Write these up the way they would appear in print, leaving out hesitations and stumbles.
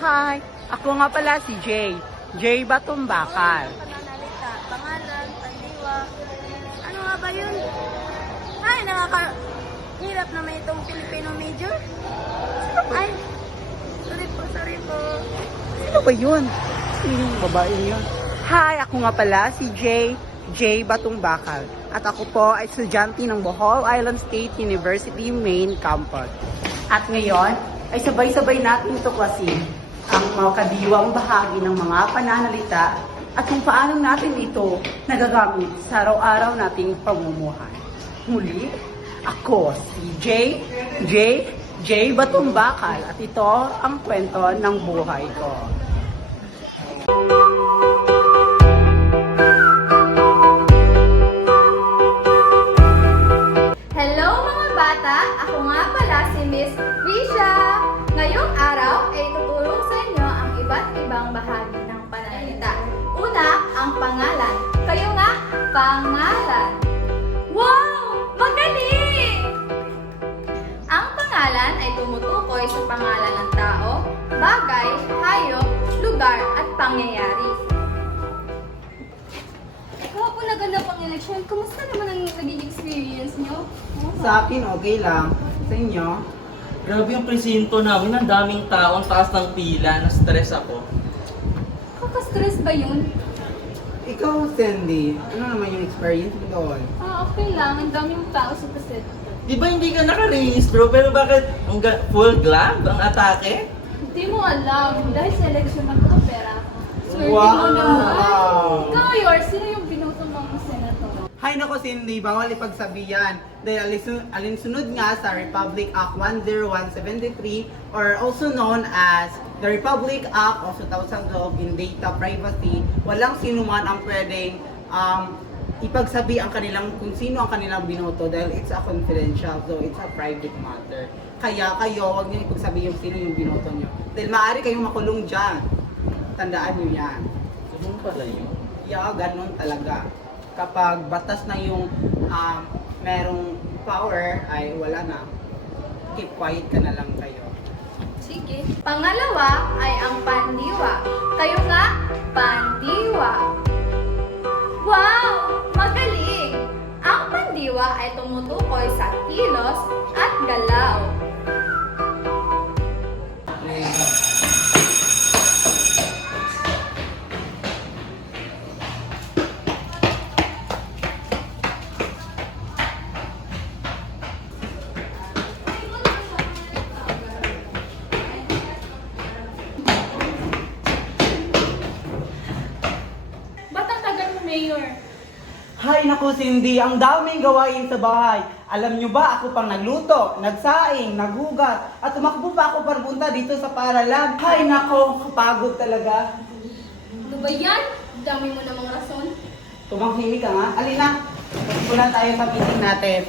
Hi! Ako nga pala si Jay. Jay Batumbakal. Pananalita, pangalan, pandiwa. Ano nga ba yun? Ay, nakakahirap naman itong Filipino major. Ay, sorry po. Sino ba yun? Sino yung babae yun? Hi! Ako nga pala si Jay. Jay Batumbakal. At ako po ay estudyante ng Bohol Island State University Main Campus. At ngayon ay sabay-sabay natin tuklasin ang mga kadiwang bahagi ng mga pananalita at kung paano natin ito nagagamit sa araw-araw nating pamumuhay. Muli, ako si Jay Batumbakal at ito ang kwento ng buhay ko. Hello mga bata! Ako nga pala si Miss Risha. Ngayong araw ay tutulong sa inyo ang iba't ibang bahagi ng pananalita. Una, ang pangalan. Kayo nga, pangalan. Wow! Magaling! Ang pangalan ay tumutukoy sa pangalan ng tao, bagay, hayop, lugar at pangyayari. Kahapon naganap ang eleksyon. Kumusta naman ang naging experience nyo? Sa akin, okay lang. Sa inyo? Grabe yung presinto namin, ang daming tao, ang taas ng pila, na-stress ako. Kaka-stress ba yun? Ikaw, Sandy, ano naman yung experience mo doon? Okay lang. Ang daming tao sa kaset. Di ba hindi ka naka-release bro, pero bakit full glam ang atake? Hindi mo alam. Dahil sa eleksyon nagkakapera ako. Swerte mo naman. Wow! Ikaw, Yor, sino yung binoto mong senator? Hay nako Cindy, bawal ipagsabihan dahil alinsunod nga sa Republic Act 10173 or also known as the Republic Act of 2012 in Data Privacy, walang sino man ang pwedeng ipagsabi ang kanilang kung sino ang kanilang binoto dahil it's a confidential, so it's a private matter. Kaya kayo, wag niyo ipagsabi yung sino yung binoto niyo. Dahil maaari kayong makulong dyan. Tandaan niyo yan. Ano pala yun? Yeah, ganun talaga. Kapag batas na yung merong power, ay wala na. Keep quiet ka na lang kayo. Sige. Pangalawa ay ang pandiwa. Kayo nga, pandiwa. Wow! Magaling! Ang pandiwa ay tumutukoy sa kilos at galaw. Ba't ang tagal mo, Mayor? Hay naku Cindy, ang daming gawain sa bahay. Alam nyo ba, ako pang nagluto, nagsaing, naghugas, at tumakbo pa ako parpunta dito sa paaralan. Hay nako, kapagod talaga. Ano ba yan? Ang dami mo namang rason. Tumahimik ka nga. Alina, punan tayo sa meeting natin.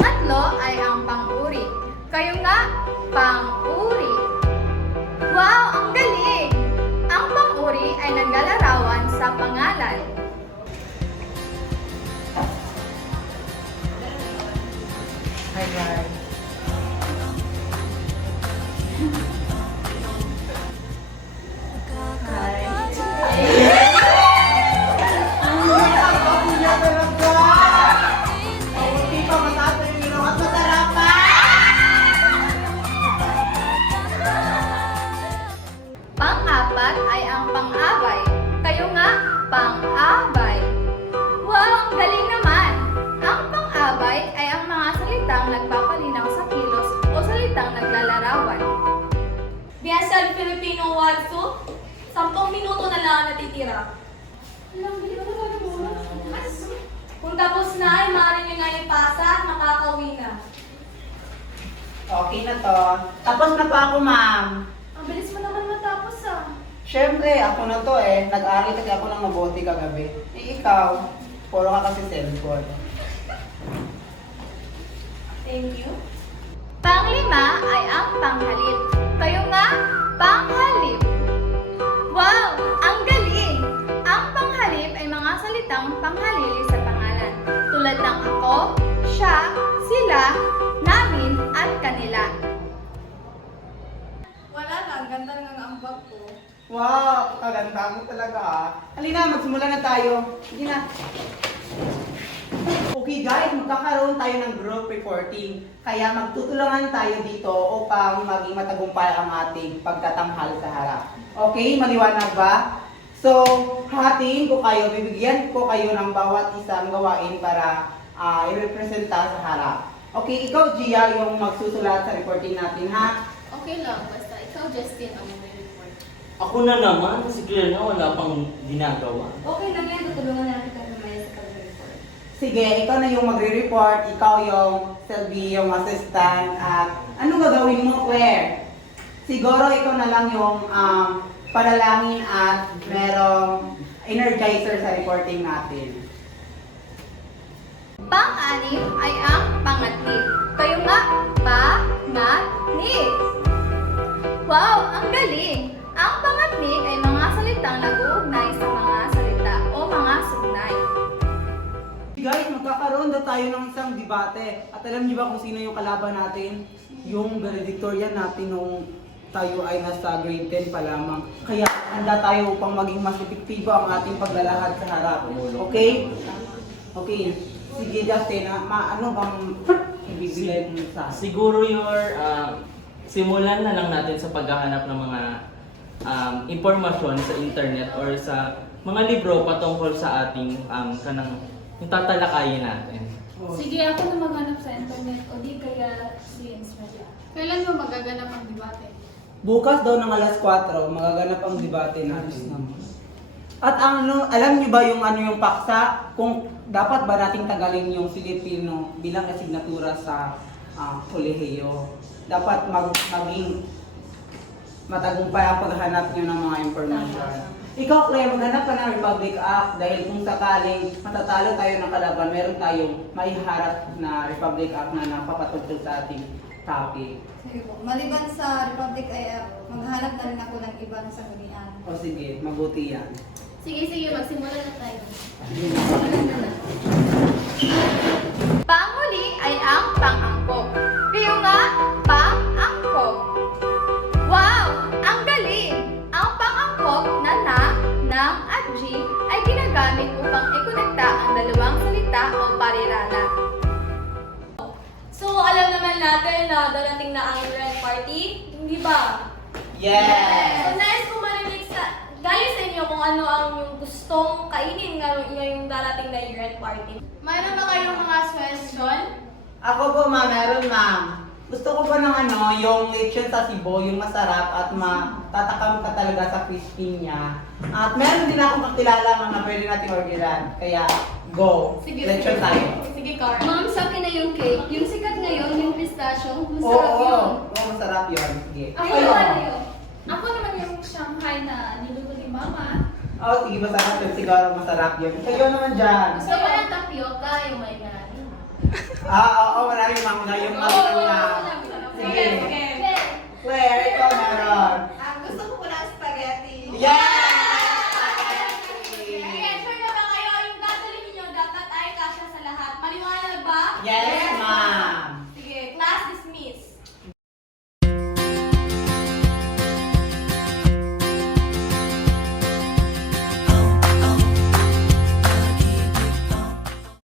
Tatlo ay ang pang-uri. Kayo nga, pang-uri. Wow! Ang galing! Ang pang-uri ay naglalarawan sa pangalan. Hi guys. Pang-apat ay ang pang-abay. Kayo nga, pang-abay. Wow, ang galing naman! Ang pang-abay ay ang mga salitang nagpapalinaw sa kilos o salitang naglalarawan. Biyasan Filipino Walso, 10 minuto na lang ang natitira. Alam, hindi ko na Kung tapos na, ay maaari nyo nga ipasa at makakauwi na. Okay na to. Tapos na pa ako, ma'am. Ang bilis mo naman matapos ah. Siyempre, ako na to eh. Nag-aral kasi ako ng mabuti kagabi. Eh, ikaw, puro ka kasi cellphone. Thank you. Panglima ay ang panghalip. Kayo nga, panghalip. Wow! Ang galing! Ang panghalip ay mga salitang panghalili sa pangalan. Tulad ng ako, siya, sila, namin, at kanila. nila. Wala na, ang ganda ng ambag ko. Wow, kaganda mo talaga ah. Halina, magsimula na tayo. Sige na. Okay guys, magkakaroon tayo ng group reporting. Kaya magtutulungan tayo dito upang maging matagumpay ang ating pagtatanghal sa harap. Okay, maliwanag ba? So, hahatiin ko kayo, bibigyan ko kayo ng bawat isang gawain para i-representa sa harap. Okay, ikaw Gia yung magsusulat sa reporting natin ha? Okay lang, basta ikaw Justin ang mag-report. Ako na naman, si Claire na wala pang ginagawa. Okay lang yan, tutulungan natin kami mamaya sa pag-report. Sige, ikaw na yung magre-report, ikaw yung Selby, yung assistant, at ano gagawin mo, Claire? Siguro ikaw na lang yung panalangin at merong energizer sa reporting natin. Pang-anim ay ang pangatnip. Kayo nga, pangatnip. Wow, ang galing! Ang pangatnip ay mga salitang nag-uugnay sa mga salita o mga sugnay. Guys, magkakaroon daw tayo ng isang debate. At alam niyo ba kung sino yung kalaban natin? Yung valedictorian natin nung tayo ay nasa grade 10 pa lamang. Kaya handa tayo upang maging mas epektibo ang ating paglalahad sa harap. Okay? Okay. Sige, Justin, ano bang ibibigay mo sa akin? Siguro simulan na lang natin sa paghahanap ng mga impormasyon sa internet or sa mga libro patungkol sa ating yung tatalakayin natin. Sige, ako na maghanap sa internet o di kaya si Inspira. Kailan mo magaganap ang debate? Bukas daw ng alas 4, magaganap ang debate natin. At alam niyo ba yung paksa kung dapat ba nating tagalin yung Filipino bilang asignatura sa kolehiyo? Dapat maging matagumpay ang paghanap niyo ng mga impormasyon. Ikaw, Claire, maghanap ka ng Republic Act dahil kung sakaling matatalo tayo ng kalaban, meron tayong maiharap na Republic Act na napapatugtog sa ating topic. Sige po. Maliban sa Republic Act, maghanap na rin ako ng ibang sanggunian. O sige, mabuti yan. Sige, magsimula na tayo. Panghuli ay ang pang-angkop. Kayo nga, pang-angkop. Wow! Ang galing! Ang pang-angkop na ng at G ay ginagamit upang ikonekta ang dalawang salita o parirala. So, alam naman natin na darating na ang year-end party, hindi ba? So, Yes! nais ko marinig galing sa inyo kung ano ang yung gustong kainin ngayong darating na year-end party. Mayroon ba kayong mga question? Ako po, ma'am, meron, ma'am. Gusto ko po ng yung lechon sa Cebu, yung masarap at matatakam ka talaga sa crispy niya. At meron din akong kakilala mga pwede nating orderan. Kaya, go! Lechon tayo. Sige, Carl. Ma'am, sa akin na yung cake. Yung sikat ngayon, yung pistachio, Oo, masarap yun. oo, masarap yun. Sige. Ako naman yung Shanghai na niluto ni Mama. Oh, sige, masarap yun. Siguro masarap yun. Kayo naman dyan. Gusto ko ng tapioca, yung may nani. Oo, maraming mga yung na. Sige. Claire, ikaw meron. Gusto ko na spaghetti. Yes! Sige, sure na ba kayo yung dadalhin niyo dapat ay kasya sa lahat? Maliwanag ba? Yes!